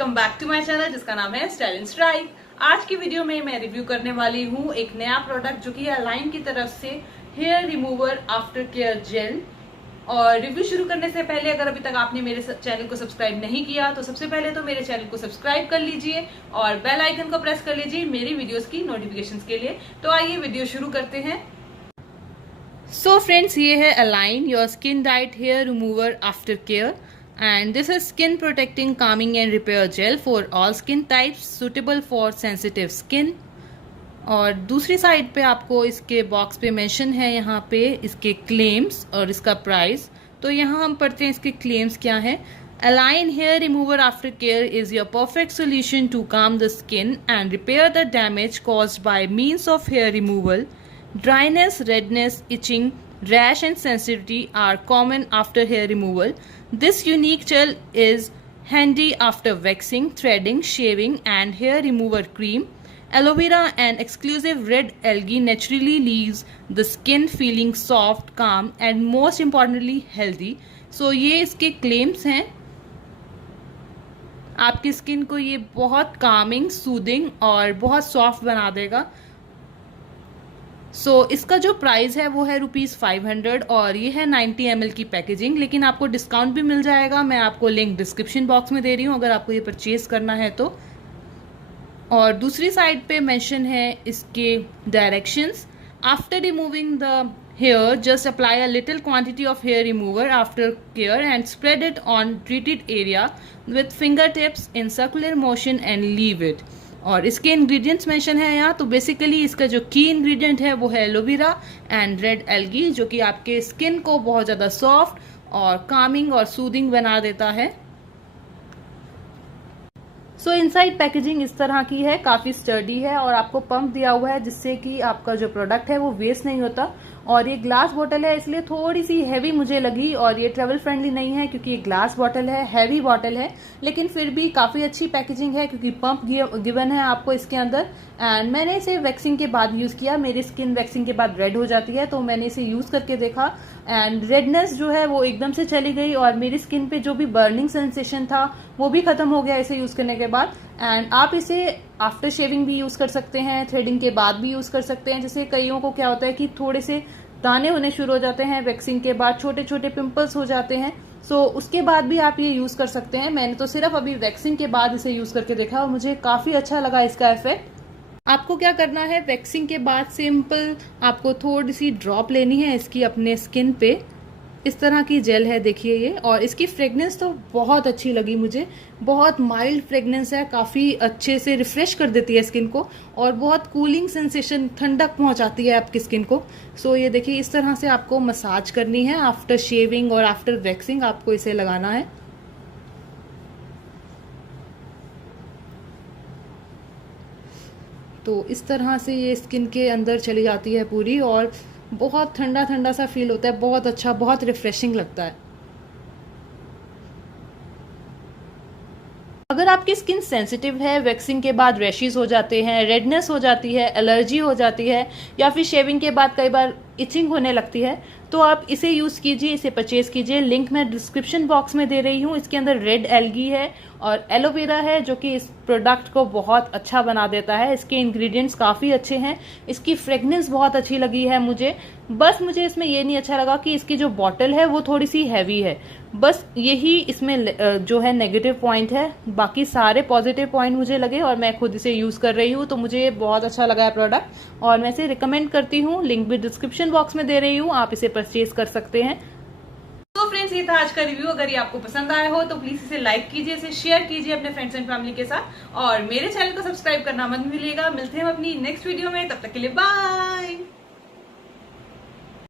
Welcome back to my channel जिसका नाम है स्टाइल एंड स्ट्राइक। आज की वीडियो में मैं रिव्यू करने वाली हूँ एक नया प्रोडक्ट जो कि है अलाइन की तरफ से hair remover after care gel. और रिव्यू शुरू करने से पहले अगर अभी तक आपने मेरे चैनल को सब्सक्राइब नहीं किया तो सबसे पहले तो मेरे चैनल को सब्सक्राइब कर लीजिए और बेल आइकन को प्रेस कर लीजिए मेरी वीडियोस की नोटिफिकेशंस के लिए। तो आइए वीडियो शुरू करते हैं। सो फ्रेंड्स, ये है Align your skin diet hair remover after care and this is skin protecting calming and repair gel for all skin types suitable for sensitive skin। और दूसरी साइड पे आपको इसके बॉक्स पे मेंशन है यहाँ पे इसके क्लेम्स और इसका प्राइस। तो यहाँ हम पढ़ते हैं इसके क्लेम्स क्या है। Align hair remover after care is your perfect solution to calm the skin and repair the damage caused by means of hair removal. Dryness, redness, itching, rash and sensitivity are common after hair removal. This unique gel is handy after waxing, threading, shaving and hair remover cream. Aloe vera and exclusive red algae naturally leaves the skin feeling soft, calm and most importantly healthy. So ये इसके claims हैं। आपकी skin को ये बहुत calming, soothing और बहुत soft बना देगा। इसका जो प्राइस है वो है ₹500 और ये है 90 ml की पैकेजिंग, लेकिन आपको डिस्काउंट भी मिल जाएगा। मैं आपको लिंक डिस्क्रिप्शन बॉक्स में दे रही हूँ अगर आपको ये परचेज करना है तो। और दूसरी साइड पे मेंशन है इसके directions. After removing the hair just apply a little quantity of hair remover after care and spread it on treated area with finger tips in circular motion and leave it. और इसके ingredients mention है यहाँ। तो basically इसका जो की ingredient है वो है एलोवेरा एंड रेड एल्गी, जो कि आपके स्किन को बहुत ज़्यादा सॉफ्ट और कामिंग और सूदिंग बना देता है। इनसाइड पैकेजिंग इस तरह की है, काफ़ी स्टर्डी है और आपको पंप दिया हुआ है जिससे कि आपका जो प्रोडक्ट है वो वेस्ट नहीं होता। और ये ग्लास बॉटल है इसलिए थोड़ी सी हैवी मुझे लगी और ये ट्रेवल फ्रेंडली नहीं है क्योंकि ये ग्लास बॉटल है, हैवी बॉटल है, लेकिन फिर भी काफ़ी अच्छी पैकेजिंग है क्योंकि पंप गिवन है आपको इसके अंदर। एंड मैंने इसे वैक्सिंग के बाद यूज़ किया। मेरी स्किन वैक्सिंग के बाद रेड हो जाती है तो मैंने इसे यूज़ करके देखा एंड रेडनेस जो है वो एकदम से चली गई और मेरी स्किन पे जो भी बर्निंग सेंसेशन था वो भी खत्म हो गया इसे यूज़ करने के बाद। एंड आप इसे आफ्टर शेविंग भी यूज़ कर सकते हैं, थ्रेडिंग के बाद भी यूज़ कर सकते हैं। जैसे कईयों को क्या होता है कि थोड़े से दाने होने शुरू हो जाते हैं वैक्सिंग के बाद, छोटे छोटे पिंपल्स हो जाते हैं, उसके बाद भी आप ये यूज़ कर सकते हैं। मैंने तो सिर्फ अभी वैक्सिंग के बाद इसे यूज़ करके देखा और मुझे काफ़ी अच्छा लगा इसका इफेक्ट। आपको क्या करना है, वैक्सिंग के बाद सिंपल आपको थोड़ी सी ड्रॉप लेनी है इसकी अपने स्किन पे। इस तरह की जेल है, देखिए ये। और इसकी फ्रेगनेंस तो बहुत अच्छी लगी मुझे, बहुत माइल्ड फ्रेगनेंस है, काफ़ी अच्छे से रिफ्रेश कर देती है स्किन को और बहुत कूलिंग सेंसेशन, ठंडक पहुंचाती है आपकी स्किन को। ये देखिए इस तरह से आपको मसाज करनी है आफ्टर शेविंग और आफ्टर वैक्सिंग आपको इसे लगाना है। तो इस तरह से ये स्किन के अंदर चली जाती है पूरी और बहुत ठंडा ठंडा सा फील होता है, बहुत अच्छा, बहुत रिफ्रेशिंग लगता है। अगर आपकी स्किन सेंसिटिव है, वैक्सिंग के बाद रैशेस हो जाते हैं, रेडनेस हो जाती है, एलर्जी हो जाती है या फिर शेविंग के बाद कई बार इचिंग होने लगती है तो आप इसे यूज़ कीजिए, इसे परचेज कीजिए। लिंक मैं डिस्क्रिप्शन बॉक्स में दे रही हूँ। इसके अंदर रेड एल्गी है और एलोवेरा है जो कि इस प्रोडक्ट को बहुत अच्छा बना देता है। इसके इंग्रेडिएंट्स काफ़ी अच्छे हैं, इसकी फ्रेगनेंस बहुत अच्छी लगी है मुझे। बस मुझे इसमें ये नहीं अच्छा लगा कि इसकी जो बॉटल है वो थोड़ी सी हैवी है, बस यही इसमें जो है नेगेटिव पॉइंट है। बाकी सारे पॉजिटिव पॉइंट मुझे लगे और मैं खुद इसे यूज़ कर रही हूँ तो मुझे बहुत अच्छा लगा है प्रोडक्ट और मैं इसे रिकमेंड करती हूँ। लिंक भी डिस्क्रिप्शन बॉक्स में दे रही हूँ, आप इसे परचेज कर सकते हैं। तो फ्रेंड्स, ये था आज का रिव्यू। अगर ये आपको पसंद आया हो तो प्लीज इसे लाइक कीजिए, इसे शेयर कीजिए अपने फ्रेंड्स एंड फैमिली के साथ और मेरे चैनल को सब्सक्राइब करना मत भूलिएगा। मिलते हैं अपनी नेक्स्ट वीडियो में, तब तक के लिए बाय।